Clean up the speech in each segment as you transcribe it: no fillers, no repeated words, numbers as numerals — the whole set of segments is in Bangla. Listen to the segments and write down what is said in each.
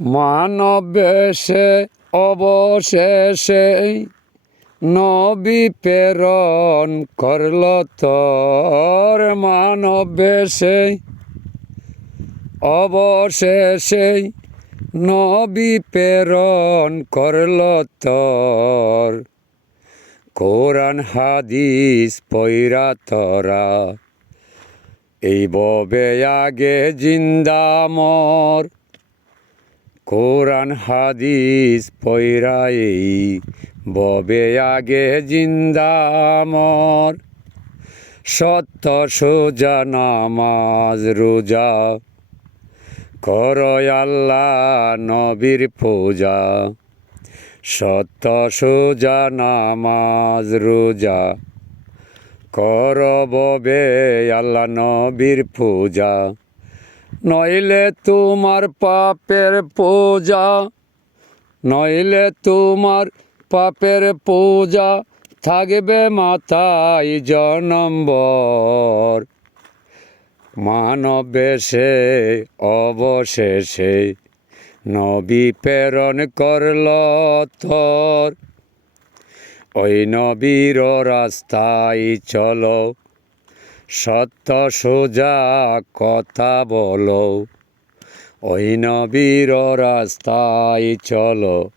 মানব বেশে অবশেষে নবী প্রেরণ করল তোর। মানব বেশে অবশেষে নবী প্রেরণ করল তোর। কোরআন হাদিস পইরা তোরা এই ববে আগে জিন্দা মর। কোরআন হাদিস পইরা এই ববে আগে জিন্দা মর। সত্য সোজা নামাজ রোজা কর আল্লাহ নবীর পূজা। সত্য সোজা নামাজ রোজা কর ববে আল্লাহ নবীর পূজা। নইলে তোমার পাপের পূজা, নইলে তোমার পাপের পূজা থাকবে মাথায় জনম্বর। মানব বেশে অবশেষে নবী প্রেরণ করল তোর। ওই নবীর রাস্তায় চলো, সত্য সোজা কথা বলো। ওই নবীর রাস্তায় চলো,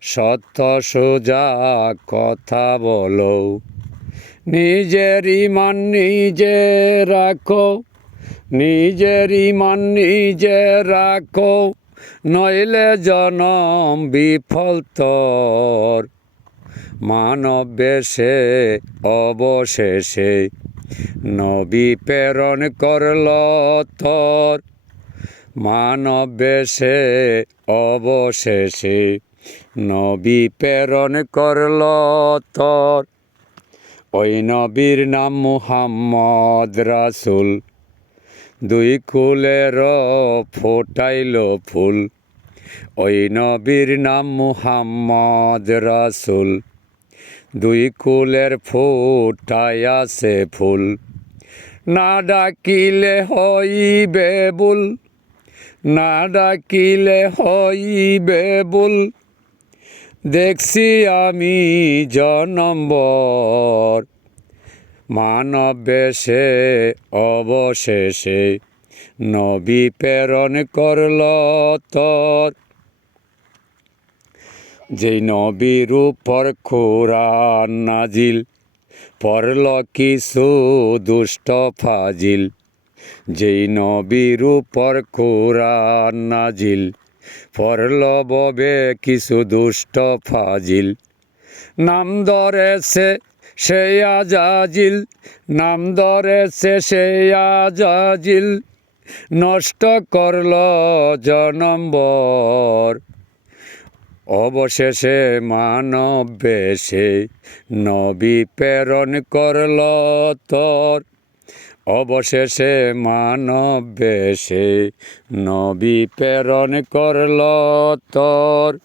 সত্য সোজা কথা বলো। নিজের ইমান নিজে রাখো, নিজের ইমান নিজে রাখো, নইলে জনম বিফল তোর। মানব বেশে অবশেষে নবী প্রেরণ করল তোর। মানব বেশে অবশেষে নবী প্রেরণ করল তোর। ওই নবীর নাম মুহাম্মদ রাসূল, দুই কুলের ফোটাইল ফুল। ওই নবীর নাম মুহাম্মদ রাসূল, দুই কুলের ফুটাইয়াছে ফুল। না ডাকিলে হইবে বুল, না ডাকিলে হইবে বুল। দেখছি আমি জনম্বর। মানব বেশে অবশেষে নবী প্রেরণ করল তোর। যেই নবীর উপর কোরআন নাজিল, পড়ল কিছু দুষ্ট ফাজিল। যেই নবীর উপর কোরআন নাজিল, পড়ল ববে কিছু দুষ্ট ফাজিল। নাম ধরেছে সেই আজাজিল, নাম ধরেছে সেই আজাজিল। নষ্ট করল জনম্বর। অবশেষে মানব বেশে নবী প্রেরণ করল তোর। অবশেষে মানব বেশে নবী প্রেরণ করল তোর।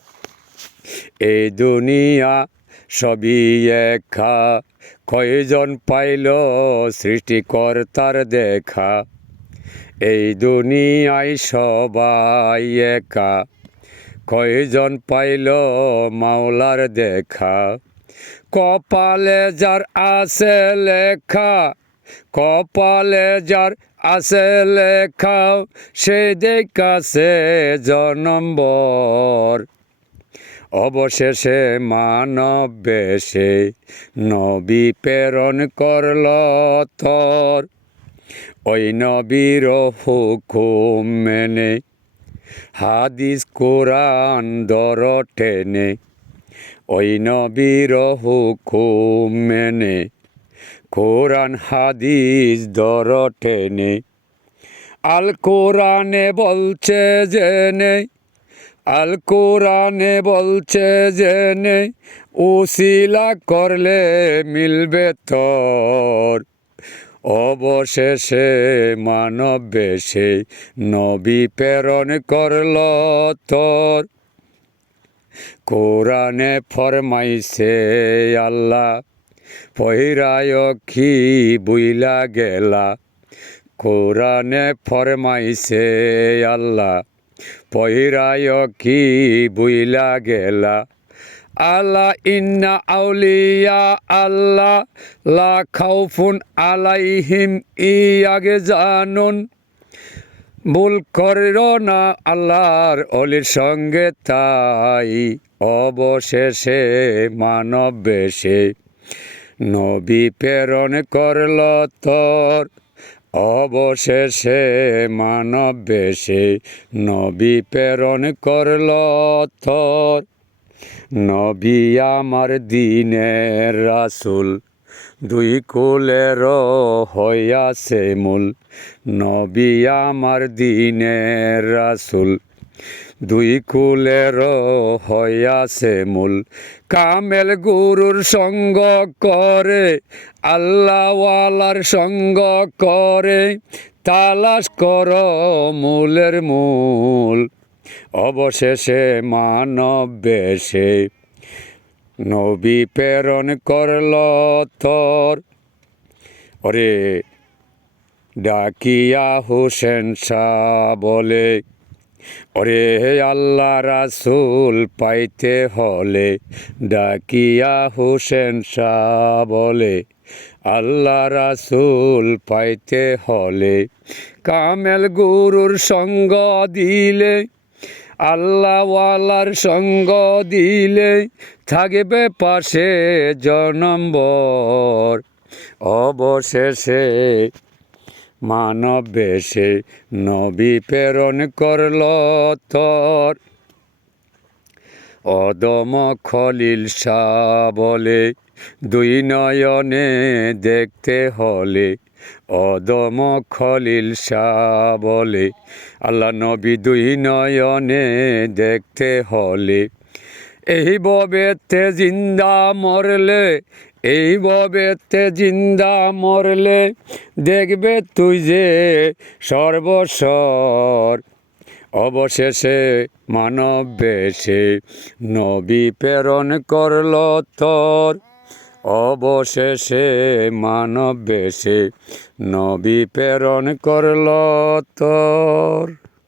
এই দুনিয়া সবই একা, কয়জন পাইল সৃষ্টিকর্তার দেখা। এই দুনিয়ায় সবাই একা, কয়জন পাইল মাওলার দেখা। কপালে যার আছে লেখা, কপালে যার আছে লেখা, সে দেখাছে জনম্বর। অবশেষে মানব বেশে নবী প্রেরণ করল তোর। ওই নবীর হুকুম মেনে হাদিস কোরআন দর টেনে। ওই নবীর হুকুম মেনে কোরআন হাদিস দর টেনে। আল কোরআনে বলছে জেনে, আল কোরআনে বলছে জেনে, উসিলা করলে মিলবে তোর। অবশেষে মানব বেশে নবী প্রেরণ করল তোর। কোরআনে ফরমাইছে আল্লাহ, পহিরায় কি বুইলা গেলা। কোরআনে ফরমাইছে আল্লাহ, পহিরায় কি বুইলা গেলা আলা ইন্না আউলিয়া আল্লাহ লা খাউফুন আলাইহিম ইয়াগে জানুন ভুল করিও না আল্লাহর অলির সঙ্গে তাই অবশেষে মানব বেশে নবী প্রেরণ করল তোর অবশেষে মানব বেশে নবী প্রেরণ করল তোর নবী আমার দিনের রাসূল দুই কুলের হইয়াছে মূল নবী আমার দিনের রাসূল দুই কুলের হইয়াছে মূল কামেল গুরুর সঙ্গ করে আল্লাহওয়ালার সঙ্গ করে তালাশ কর মূলের মূল অবশেষে মানব বেশে নবী প্রেরণ করল তোর ওরে ডাকিয়া হোসেন শাহ বলে ওরে আল্লাহ রাসূল পাইতে হলে ডাকিয়া হোসেন শাহ বলে আল্লাহ রাসূল পাইতে হলে কামেল গুরুর সঙ্গ দিলে আল্লাহওয়ালার সঙ্গ দিলে থাকবে পাশে জনম্বর অবশেষে মানব বেশে নবী প্রেরণ করল তোর অদম খলিল শাহ বলে দুই নয়নে দেখতে হলে অদম খলিল শাহ বলে আল্লাহ নবী দুই নয়নে দেখতে হলে এই ভবেতে জিন্দা মরলে এই ভবেতে জিন্দা মরলে দেখবে তুই যে সর্বস্বর অবশেষে মানব বেশে নবী প্রেরণ করল তোর অবশেষে মানব বেশে নবী প্রেরণ করল তোর